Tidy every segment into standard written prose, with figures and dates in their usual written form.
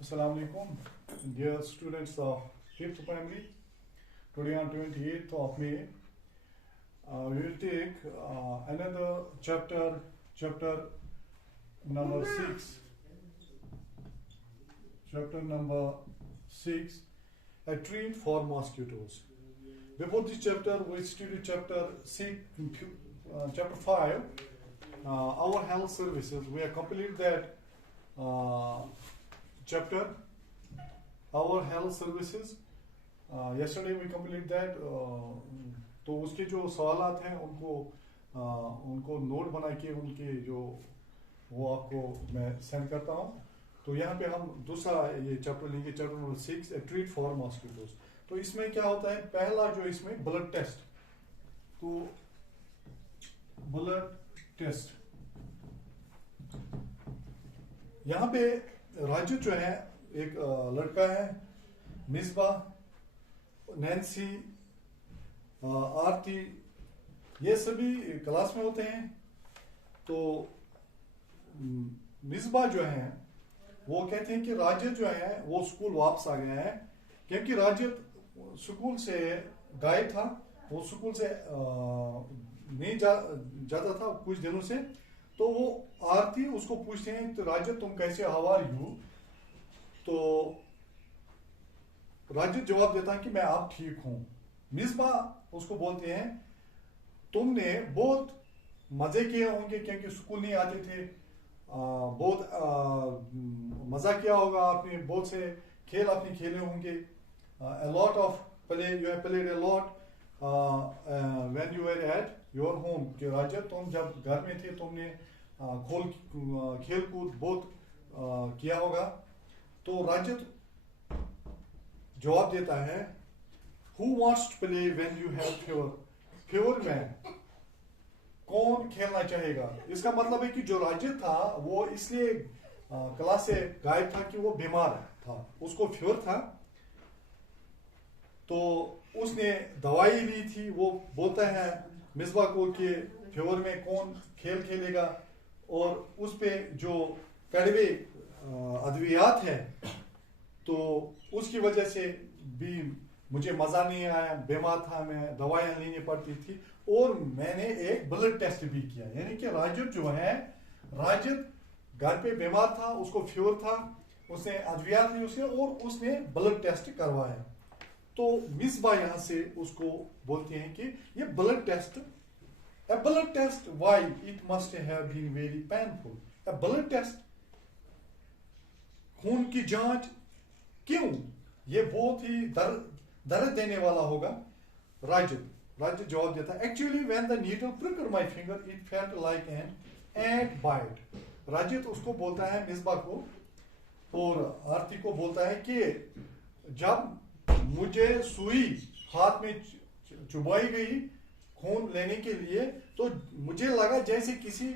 Assalamu alaikum, dear students of 5th primary. Today on 28th of May, we will take another chapter number 6. Chapter number 6, a treat for mosquitoes. Before this chapter, we studied chapter 6, chapter 5, our health services. We have completed that chapter, our health services. Yesterday we completed that. तो उसके जो सवालात हैं उनको note बना के उनके जो वो आपको मैं सेंड करता हूँ. तो यहाँ पे हम दूसरा ये चैप्टर लेंगे, chapter number 6, A treat for mosquitoes. तो इसमें क्या होता है, पहला जो इसमें ब्लड टेस्ट. तो ब्लड टेस्ट यहाँ पे राजू जो है, एक लड़का है, मिसबा, नैन्सी, आरती, ये सभी क्लास में होते हैं. तो मिसबा जो है वो कहते हैं कि राजत जो है वो स्कूल वापस आ गया है, क्योंकि राजत स्कूल से गायब था. वो स्कूल से नहीं जाता था कुछ दिनों से. तो वो आरती उसको पूछते हैं, तो राजत तुम कैसे, हाउ आर यू. तो राजत जवाब देता है कि मैं आप ठीक हूं. मिसबा उसको बोलते हैं तुमने बहुत मजे किए होंगे क्योंकि स्कूल नहीं आते थे, बहुत मजा किया होगा आपने, बहुत से खेल आपने खेले होंगे. a lot of play, you have played a lot when you were at your home. कि राजत तुम जब घर में थे तुमने खेल कूद बहुत किया होगा. तो राजत जवाब देता है, Who wants to play when you have fever? Fever में कौन खेलना चाहेगा. इसका मतलब है कि जो राजत था वो इसलिए क्लास से गायब था कि वो बीमार था, उसको फीवर था. तो उसने दवाई ली थी. वो बोलता है मिसबा को कि फीवर में कौन खेल खेलेगा, और उस पे जो कड़वे अद्वियात है, तो उसकी वजह से भी मुझे मजा नहीं आया, बीमार था मैं, दवाइयां लेनी पड़ती थी. और मैंने एक ब्लड टेस्ट भी किया. यानी कि राजत जो है, राजत घर पे बीमार था, उसको फीवर था, उसने अद्वियात ली उसने, और उसने ब्लड टेस्ट करवाया. तो मिसबा यहां से उसको बोलते हैं कि ये blood test, a blood test, why it must have been very painful. a blood test, खून की जांच क्यों, ये बहुत ही दर्द देने वाला होगा. राजत जवाब देता है, actually when the needle pricked my finger it felt like an ant bite. राजत उसको बोलता है, मिसबा को और आरती को बोलता है कि जब मुझे सुई हाथ में चुभाई गई खून लेने के लिए, तो मुझे लगा जैसे किसी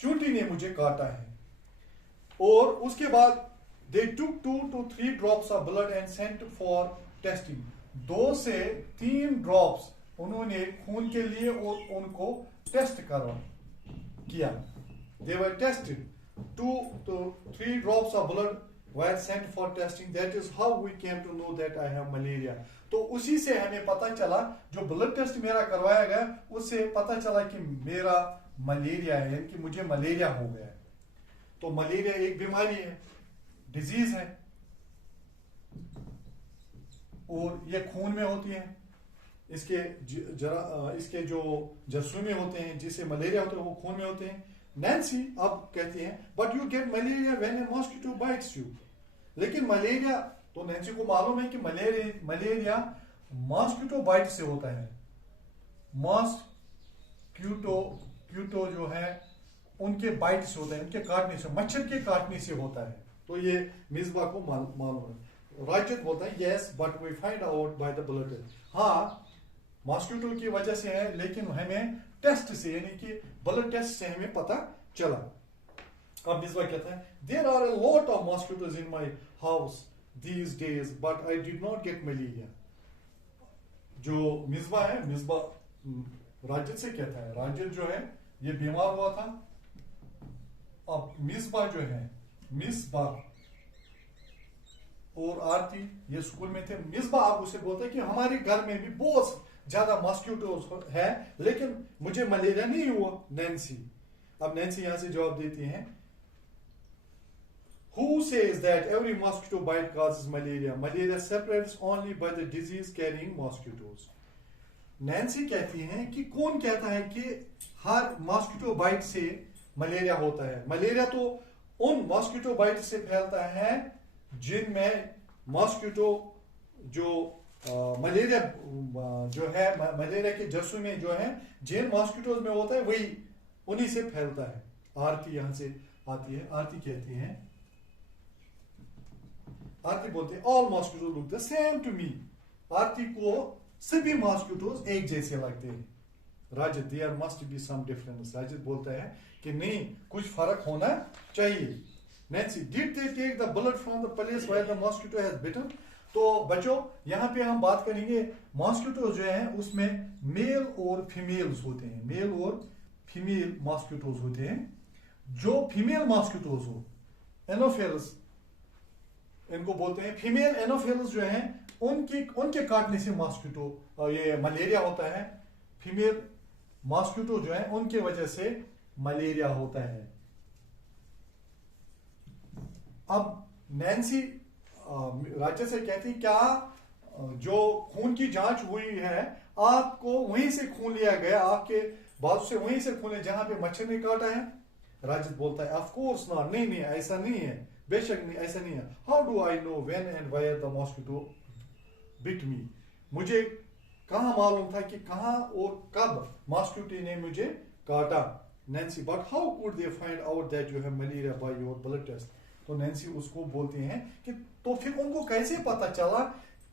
चूंटी ने मुझे काटा है. और उसके बाद they took 2 to 3 drops of blood and sent for testing. 2 से 3 ड्रॉप्स उन्होंने खून के लिए और उनको टेस्ट किया. They were tested. 2 to 3 drops of blood were sent for testing. That is how we came to know that I have malaria. तो उसी से हमें पता चला, जो ब्लड टेस्ट मेरा करवाया गया उससे पता चला कि मेरा मलेरिया है, यानी कि मुझे मलेरिया हो गया है. तो मलेरिया एक बीमारी है, डिजीज है, और ये खून में होती है. इसके जो जरासीम होते हैं जिससे मलेरिया होता है वो खून में होते हैं. नैन्सी अब कहती हैं, but you get malaria when A mosquito bytes you. लेकिन मलेरिया, तो नैन्सी को मालूम है कि मलेरिया मॉस्किटो बाइट से होता है. मॉस्किटो जो है उनके बाइट से होता है, उनके काटने से, मच्छर के काटने से होता है. तो ये मिसबा को मालूम है. राजत बोलता है, yes but we find out by the blood test. हाँ, मॉस्किटो की वजह से है, लेकिन हमें टेस्ट से, यानी कि ब्लड टेस्ट से हमें पता चला. अब मिसबा कहता है, there are a lot of mosquitoes in my house these days but I did not get malaria. जो मिसबा है, मिसबा राजत से कहता है, राजत जो है ये बीमार हुआ था. अब मिसबा जो है, मिसबा और आरती ये स्कूल में थे। मिसबा अब उसे बोलते हैं कि हमारे घर में भी बहुत ज्यादा मॉस्किटोज है, लेकिन मुझे मलेरिया नहीं हुआ। नैन्सी, अब नैन्सी यहां से जवाब देती हैं, Who says that every mosquito bite causes malaria? Malaria separates only by the disease carrying mosquitoes. Nancy कहती हैं कि कौन कहता है कि हर मॉस्किटो बाइट से मलेरिया होता है। मलेरिया तो उन मॉस्किटो बाइट से फैलता है जिनमें मॉस्किटो जो मलेरिया जो है, मलेरिया के जर्सू में जो है जिन मॉस्किटोज में होता है वही उन्हीं से फैलता है। आरती यहां से आती है। आरती कहती हैं, आरती बोलते हैं all mosquito look the same to me. Aarti को सभी मॉस्किटोज एक जैसे लगते हैं। Rajat, there must be some difference. Rajat बोलता है कि नहीं, कुछ फर्क होना चाहिए। Nancy, did they take the blood from the place where the mosquito has bitten? तो बच्चों यहाँ पे हम बात करेंगे मॉस्किटो जो है उसमें मेल और फीमेल्स होते हैं। मेल और फीमेल मॉस्किटोज होते हैं। जो फीमेल मॉस्किटोज हो, एनोफिल्स इनको बोलते हैं। फीमेल एनोफिल्स जो हैं उनके काटने से मॉस्किटो ये मलेरिया होता है। फीमेल मॉस्किटो जो है उनके वजह से मलेरिया होता है। अब नैन्सी राज्य से कहती, क्या जो खून की जांच हुई है आपको वहीं से खून लिया गया, आपके बाजू से वहीं से खून है जहां पे मच्छर ने काटा है? राजत बोलता है ऑफ कोर्स नॉट, नहीं नहीं ऐसा नहीं है, बेशक नहीं, ऐसा नहीं है। How do I know when and where the mosquito bit me? मुझे कहां मालूम था कि कहां और कब मॉस्किटो ने मुझे काटा? Nancy, but how could they find out that you have malaria by your blood test? तो नैन्सी उसको बोलती हैं कि तो फिर उनको कैसे पता चला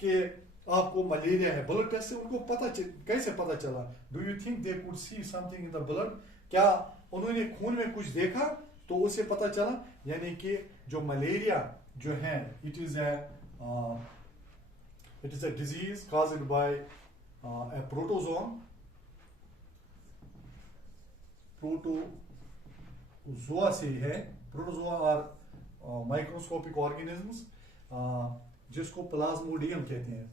कि आपको मलेरिया है? ब्लड टेस्ट से उनको कैसे पता चला? Do you think they could see something in the blood? क्या उन्होंने खून में कुछ देखा तो उसे पता चला? यानी कि जो मलेरिया जो है it is a disease caused by a protozoa से है। प्रोटोजोआ और माइक्रोस्कोपिक ऑर्गेनिजम्स जिसको प्लाज्मोडियम कहते हैं।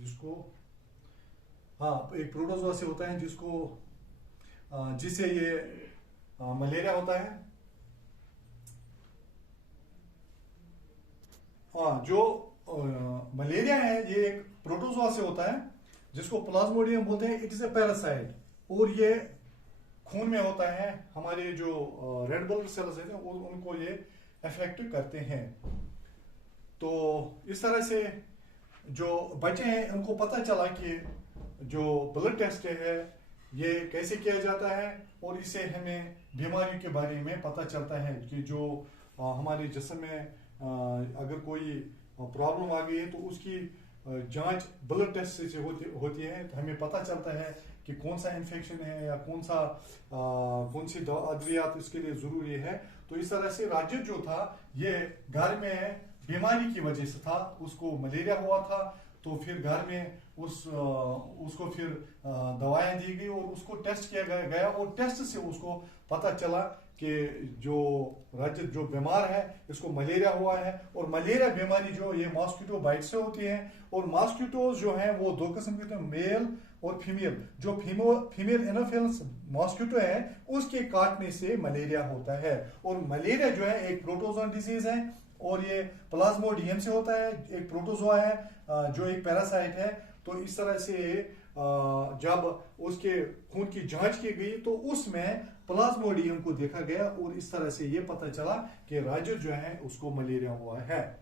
जिसको एक प्रोटोजोआ से होता है जिससे ये मलेरिया होता है। जो मलेरिया है ये एक प्रोटोजोआ से होता है जिसको प्लाज्मोडियम बोलते हैं। इट इज ए पैरासाइट और ये खून में होता है। हमारे जो रेड ब्लड सेल्स हैं उनको ये अफेक्ट करते हैं। तो इस तरह से जो बच्चे हैं उनको पता चला कि जो ब्लड टेस्ट है ये कैसे किया जाता है और इससे हमें बीमारियों के बारे में पता चलता है कि जो हमारे जिस्म में अगर कोई प्रॉब्लम आ गई है तो उसकी जांच ब्लड टेस्ट से होती है। तो हमें पता चलता है कि कौन सा इन्फेक्शन है या कौन सी अद्वियात इसके लिए जरूरी है। तो इस तरह से राजू जो था ये घर में बीमारी की वजह से था, उसको मलेरिया हुआ था। तो फिर घर में उसको फिर दवाएं दी गई और उसको टेस्ट किया गया और टेस्ट से उसको पता चला कि जो राज्य जो बीमार है इसको मलेरिया हुआ है। और मलेरिया बीमारी जो ये मॉस्किटो बाइट से होती है। और मॉस्किटोज जो हैं वो दो किस्म के होते हैं, मेल और फीमेल। जो फीमेल एनोफिल्स मॉस्किटो है उसके काटने से मलेरिया होता है। और मलेरिया जो है एक प्रोटोजोन डिजीज है और ये प्लाज्मोडियम से होता है, एक प्रोटोजोआ है जो एक पैरासाइट है। तो इस तरह से जब उसके खून की जांच की गई तो उसमें प्लाज्मोडियम को देखा गया और इस तरह से ये पता चला कि राजू जो है उसको मलेरिया हुआ है।